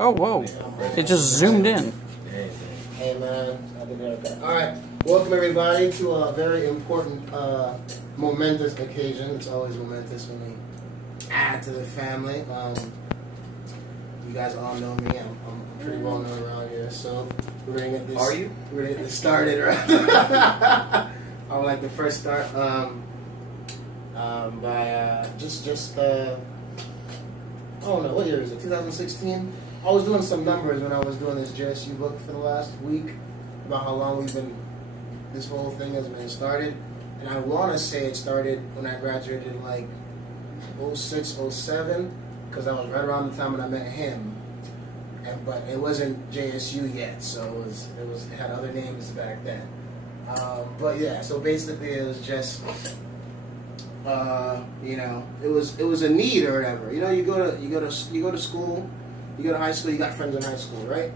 Oh, whoa. It just zoomed in. Hey, man. All right. Welcome, everybody, to a very important, momentous occasion. It's always momentous when we add to the family. You guys all know me. I'm pretty well known around here, so we're gonna get this. Are you? We're gonna get this started, right? I would like to first start by just I don't know, what year is it? 2016. I was doing some numbers when I was doing this JSU book for the last week about how long this whole thing has been started, and I want to say it started when I graduated in like 06, 07, because that was right around the time when I met him. But it wasn't JSU yet, so it had other names back then. But yeah, so basically it was just you know, it was a need or whatever. You know, you go to school, you go to high school, you got friends in high school, right?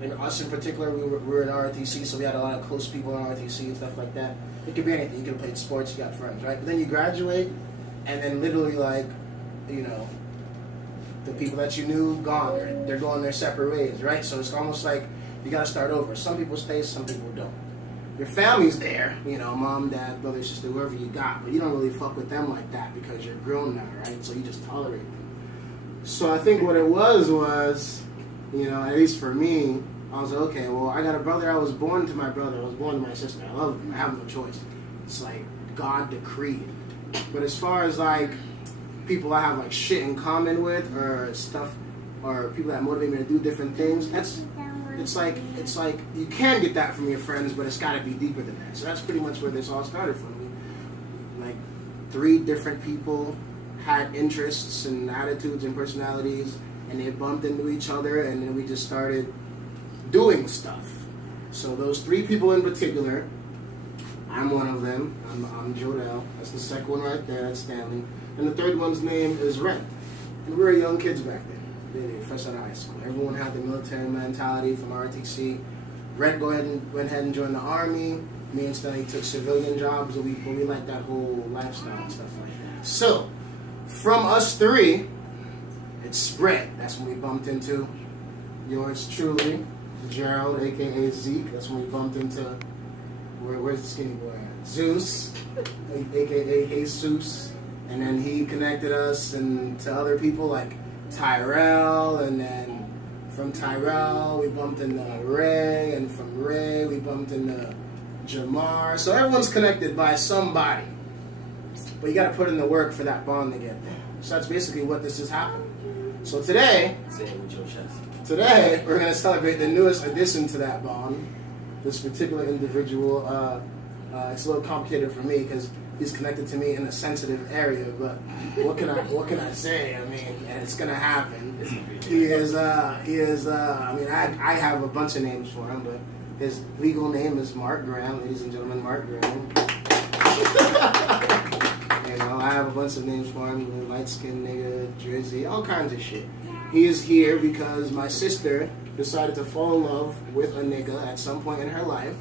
And us in particular, we were in ROTC, so we had a lot of close people in ROTC and stuff like that. It could be anything. You could have played sports, you got friends, right? But then you graduate, and then literally, like, you know, the people that you knew, gone. They're going their separate ways, right? So it's almost like you got to start over. Some people stay, some people don't. Your family's there, you know, mom, dad, brother, sister, whoever you got, but you don't really fuck with them like that because you're grown now, right? So you just tolerate them. So I think what it was, you know, at least for me, I was like, okay, well, I got a brother. I was born to my brother. I was born to my sister. I love them. I have no choice. It's like God decreed. But as far as like people I have like shit in common with or stuff, or people that motivate me to do different things, it's like you can get that from your friends, but it's got to be deeper than that. So that's pretty much where this all started from. Like 3 different people had interests and attitudes and personalities, and they bumped into each other, and then we just started doing stuff. So those 3 people in particular, I'm one of them. I'm Jodell. That's the second one right there. That's Stanley. And the third one's name is Rent. And we were young kids back then. Fresh out of high school. Everyone had the military mentality from ROTC. Rent went ahead and joined the Army. Me and Stanley took civilian jobs, but we liked that whole lifestyle and stuff like that. So, from us 3, it spread. That's when we bumped into yours truly, Gerald, aka Zeke. That's when we bumped into where's the skinny boy at? Zeus, aka Jesus. And then he connected us and to other people like Tyrell, and then from Tyrell we bumped into Ray, and from Ray we bumped into Jamar. So everyone's connected by somebody, but you got to put in the work for that bond to get there. So that's basically what this has happened. So today we're going to celebrate the newest addition to that bond. This particular individual, it's a little complicated for me because he's connected to me in a sensitive area, but what can I say? I mean, it's gonna happen. He is, I mean, I have a bunch of names for him, but his legal name is Marc Graham, ladies and gentlemen, Marc Graham. You know, I have a bunch of names for him, light-skinned nigga, Jersey, all kinds of shit. He is here because my sister decided to fall in love with a nigga at some point in her life.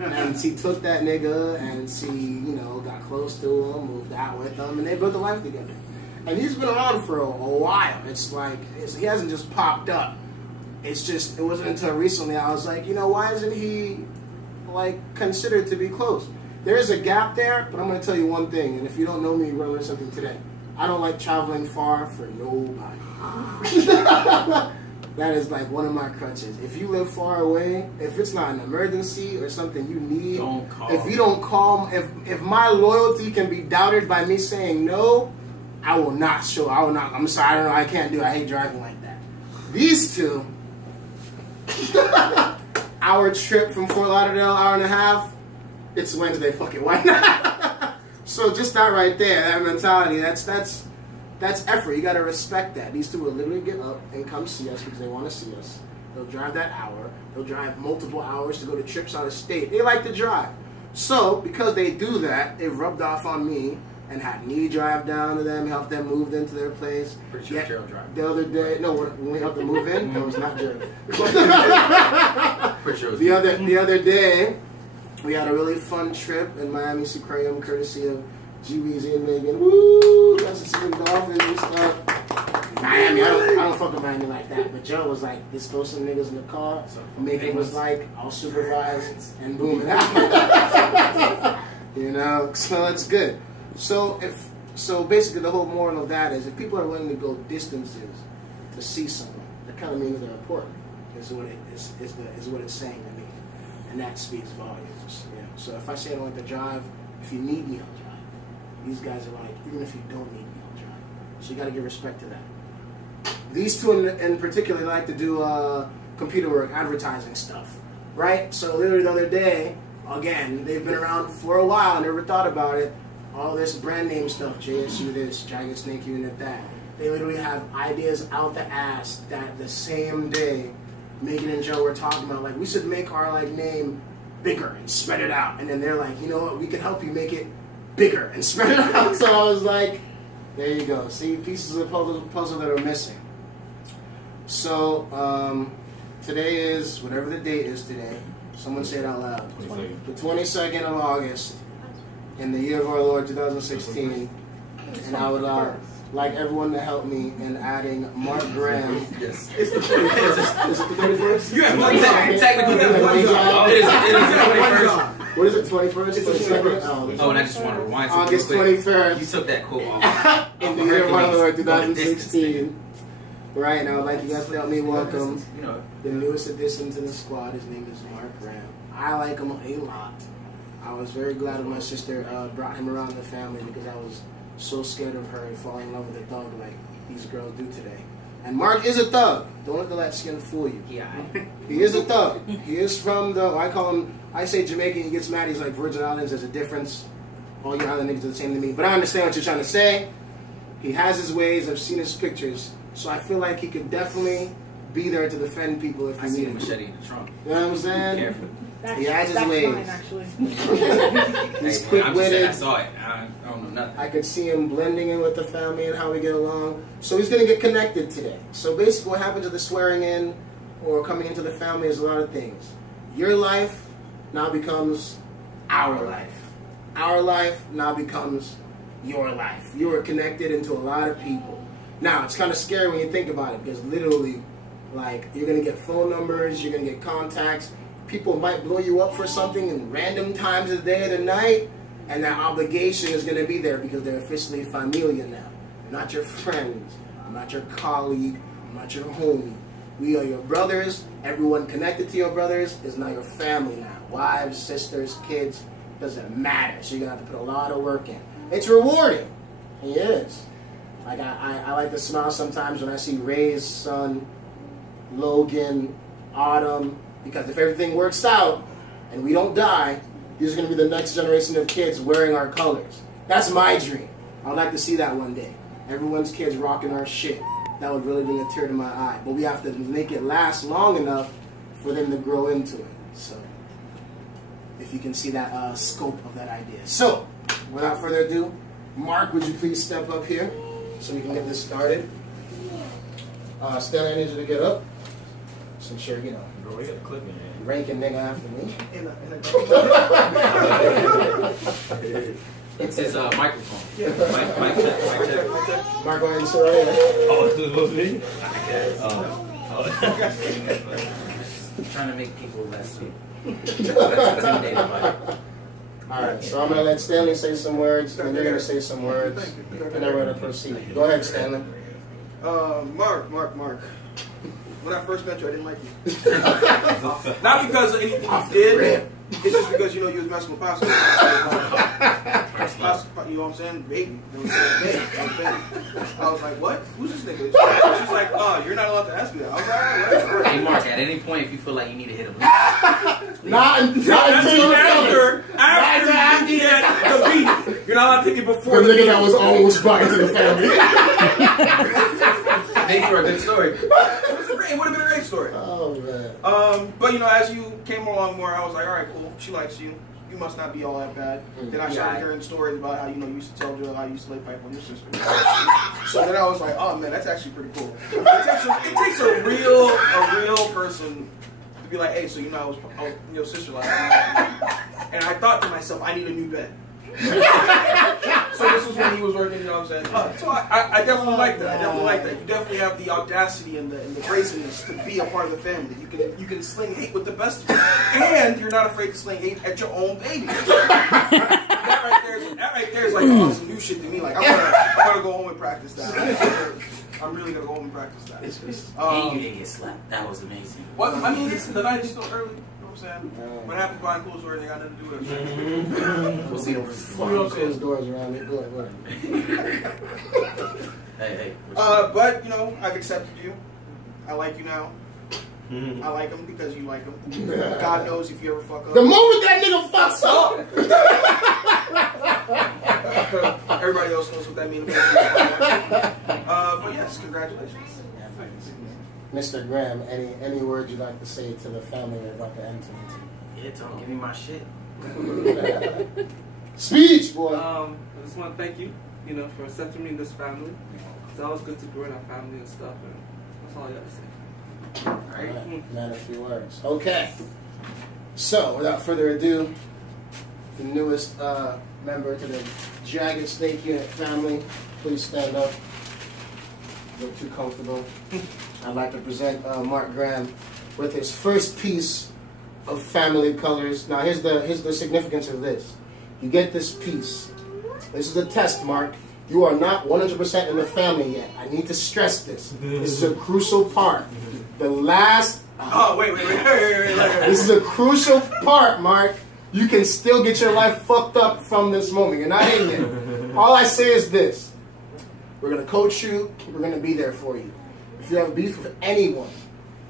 And she took that nigga and she, you know, got close to him, moved out with him, and they built a life together. And he's been around for a while. It's like, he hasn't just popped up. It's just, it wasn't until recently I was like, you know, why isn't he, like, considered to be close? There is a gap there, but I'm going to tell you one thing, and if you don't know me, you're going to learn something today. I don't like traveling far for nobody. That is like one of my crutches. If you live far away, if it's not an emergency or something you need, don't call. If you don't call, if my loyalty can be doubted by me saying no, I will not show. I will not. I'm sorry. I don't know. I can't do it. I hate driving like that. These 2, our trip from Fort Lauderdale, hour and a half. It's Wednesday. Fuck it. Why not? So just that right there, that mentality. That's effort. You got to respect that. These 2 will literally get up and come see us because they want to see us. They'll drive that hour. They'll drive multiple hours to go to trips out of state. They like to drive. So, because they do that, it rubbed off on me and had me drive down to them, help them move into their place. Pretty sure Gerald drive. The other day, no, when we helped them move in, it was not Gerald. Pretty sure it was the other day, we had a really fun trip in Miami Seaquarium, courtesy of G-Weezy and Megan. Woo! That's some Dolphins and stuff. Beanie. I don't fuck with Beanie like that. But Joe was like, disposed some niggas in the car. Making was like, I'll supervise and boom it out. You know, so it's good. So basically the whole moral of that is if people are willing to go distances to see someone, that kind of means they're important. Is what it's saying to me, and that speaks volumes. Yeah. So if I say I don't like to drive, if you need me, I'll drive. These guys are like, even if you don't need me, I'll drive. So you got to give respect to that. These two in particular like to do computer work, advertising stuff, right? So literally the other day, again, they've been around for a while, never thought about it. All this brand name stuff, JSU this, Dragon Snake Unit that. They literally have ideas out the ass that the same day Megan and Joe were talking about, like, we should make our like name bigger and spread it out. And then they're like, you know what, we can help you make it bigger and spread it out. So I was like, there you go. See, pieces of the puzzle that are missing. So today is, whatever the date is today, someone say it out loud. The 22nd of August in the year of our Lord 2016. And I would like everyone to help me in adding Mark Graham. Yes. It's the 21st. Is it the 21st? You have one job. Technically, you have one job. It is the 21st. What is it, 21st? It's the 21st. Oh, and I just want to rewind you. August 21st. You took that quote off. In the year of our Lord 2016. Right, and I would like you guys to help me welcome the newest addition to the squad. His name is Mark Graham. I like him a lot. I was very glad when my sister brought him around the family because I was so scared of her and falling in love with a thug like these girls do today. And Mark is a thug. Don't let the light skin fool you. Yeah. He is a thug. He is from the, I say Jamaican, he gets mad, he's like Virgin Islands, there's a difference. All you island niggas are the same to me. But I understand what you're trying to say. He has his ways, I've seen his pictures. So I feel like he could definitely be there to defend people if he needed to. I see a machete in the trunk. You know what I'm saying? Careful. He has his ways. Fine, actually. He's Hey, quick-witted. I saw it. I don't know nothing. I could see him blending in with the family and how we get along. So he's going to get connected today. So basically what happens at the swearing in or coming into the family is a lot of things. Your life now becomes our life. Our life now becomes your life. You are connected into a lot of people. Now, it's kind of scary when you think about it because literally, like, you're going to get phone numbers, you're going to get contacts. People might blow you up for something in random times of the day or the night, and that obligation is going to be there because they're officially familia now. They're not your friends. I'm not your colleague. I'm not your homie. We are your brothers. Everyone connected to your brothers is now your family now. Wives, sisters, kids, doesn't matter. So you're going to have to put a lot of work in. It's rewarding. It is. Like I like to smile sometimes when I see Ray's son, Logan, Autumn, because if everything works out and we don't die, these are going to be the next generation of kids wearing our colors. That's my dream. I'd like to see that one day. Everyone's kids rocking our shit. That would really bring a tear to my eye. But we have to make it last long enough for them to grow into it. So, if you can see that scope of that idea. So, without further ado, Mark, would you please step up here so we can get this started? Stanley, I need you to get up. Since you're, you know, Bro, we got a clip in there. ranking nigga after me. It's his microphone. Yeah. Mic check. Mark, go ahead and sit right here. Oh, this was me? Trying to make people less intimidated by it. Alright, so I'm going to let Stanley say some words, and you're going to say some words, and then we're going to proceed. Go ahead, Stanley. Mark. When I first met you, I didn't like you. Not because of anything you did. It's just because, you know, you was messing with Pasta. You know what I'm saying? Baby. You know what I'm saying? Baby. I was like, what? Who's this nigga? She's like, oh, you're not allowed to ask me that. I was like, all right. Hey, Mark, at any point, if you feel like you need to hit him, Not until you after you get the beat. You're not allowed to take it before the nigga that was almost brought into the family. make for a good story. It would have been a great story. Oh, man. But, you know, as you came along more, I was like, all right, cool. She likes you. You must not be all that bad. Then I started hearing stories about how, you know, you used to tell Jill how you used to lay pipe on your sister. So then I was like, oh, man, that's actually pretty cool. It takes a real person to be like, hey, so, you know, I was your sister last night. And I thought to myself, I need a new bed. So this was when he was working, you know what I'm saying? So I definitely like that. I definitely like that. You definitely have the audacity and the brazenness to be a part of the family. You can sling hate with the best of them. And you're not afraid to sling hate at your own baby. That right there is like some new shit to me. Like I'm gonna go home and practice that. I'm really gonna go home and practice that. And you didn't get slapped. That was amazing. Well, I mean, the night is still early. You know what I'm saying? What happened behind closed doors ain't got nothing to do with it. We'll see them fucking closed doors around me. Go ahead. Hey. But you know, I've accepted you. I like you now. I like him because you like him. God knows if you ever fuck up. The moment that nigga fucks up. Everybody else knows what that means. But yes, congratulations. Mr. Graham, any words you'd like to say to the family you're about to enter into? Yeah, don't give me my shit. Speech, boy. I just want to thank you, you know, for accepting me in this family. It's always good to grow in our family and stuff, and that's all I got to say. Alright, not a few words. Okay. So, without further ado, the newest member to the Jagged Snake Unit family, please stand up. Look too comfortable. I'd like to present Mark Graham with his first piece of family colors. Now, here's the significance of this. You get this piece. This is a test, Mark. You are not 100% in the family yet. I need to stress this. This is a crucial part. The last... Oh, wait. This is a crucial part, Mark. You can still get your life fucked up from this moment. You're not in yet. All I say is this. We're going to coach you. We're going to be there for you. If you have beef with anyone,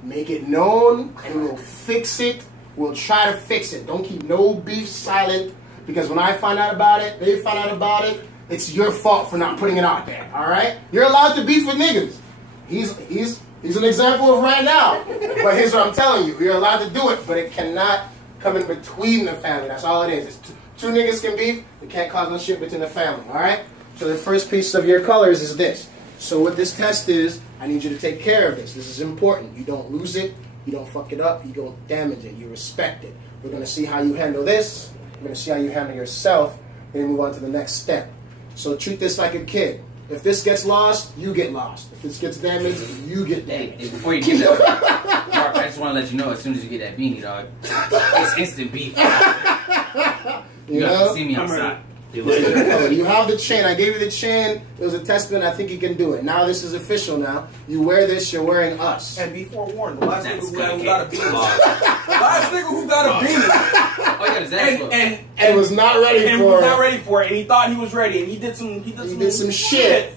make it known and we'll fix it. We'll try to fix it. Don't keep no beef silent, because when I find out about it, they find out about it, it's your fault for not putting it out there, all right? You're allowed to beef with niggas. He's an example of right now. But here's what I'm telling you. You're allowed to do it, but it cannot come in between the family. That's all it is. It's two niggas can beef. It can't cause no shit between the family, all right? So the first piece of your colors is this. So what this test is, I need you to take care of this. This is important. You don't lose it. You don't fuck it up. You don't damage it. You respect it. We're going to see how you handle this. We're going to see how you handle yourself. Then move on to the next step. So treat this like a kid. If this gets lost, you get lost. If this gets damaged, you get damaged. Hey, before you give that, Mark, I just want to let you know, as soon as you get that beanie, dog, it's instant beef. You got to see me outside. You have the chain. I gave you the chain. It was a testament. I think you can do it. Now this is official now. You wear this, you're wearing us. And be forewarned, the last nigga who got a beanie. Last nigga who got a beanie. Oh, yeah, exactly. And was not ready for it. And was not ready for it. And he thought he was ready. And he did some shit.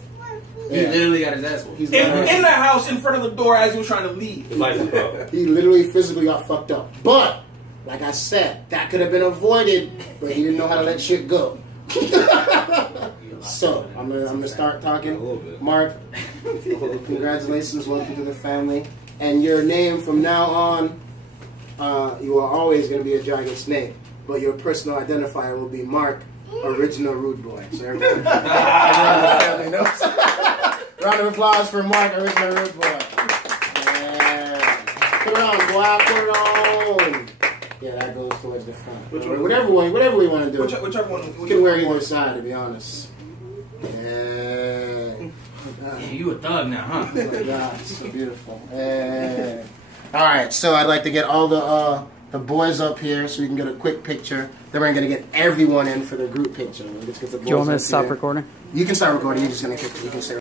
He literally got his ass whooped. In the house, in front of the door, as he was trying to leave. He literally physically got fucked up. But, like I said, that could have been avoided, but he didn't know how to let shit go. So, I'm gonna start talking. Mark, congratulations, welcome to the family. And your name from now on, you are always going to be a Jagged Snake, but your personal identifier will be Mark, Original Rude Boy. So everyone in the family knows. Round of applause for Mark, Original Rude Boy. Yeah. Put it on, boy, put it on. Yeah, that goes towards the front. Whatever we want to do. Whichever one. You can wear either side, to be honest. Yeah. Yeah, you a thug now, huh? Oh my God, it's so beautiful. Yeah. All right, so I'd like to get all the boys up here so we can get a quick picture. Then we're gonna get everyone in for the group picture. Let's get the boys. Do you want me to stop recording? You can start recording. You're just gonna kick it. You can say.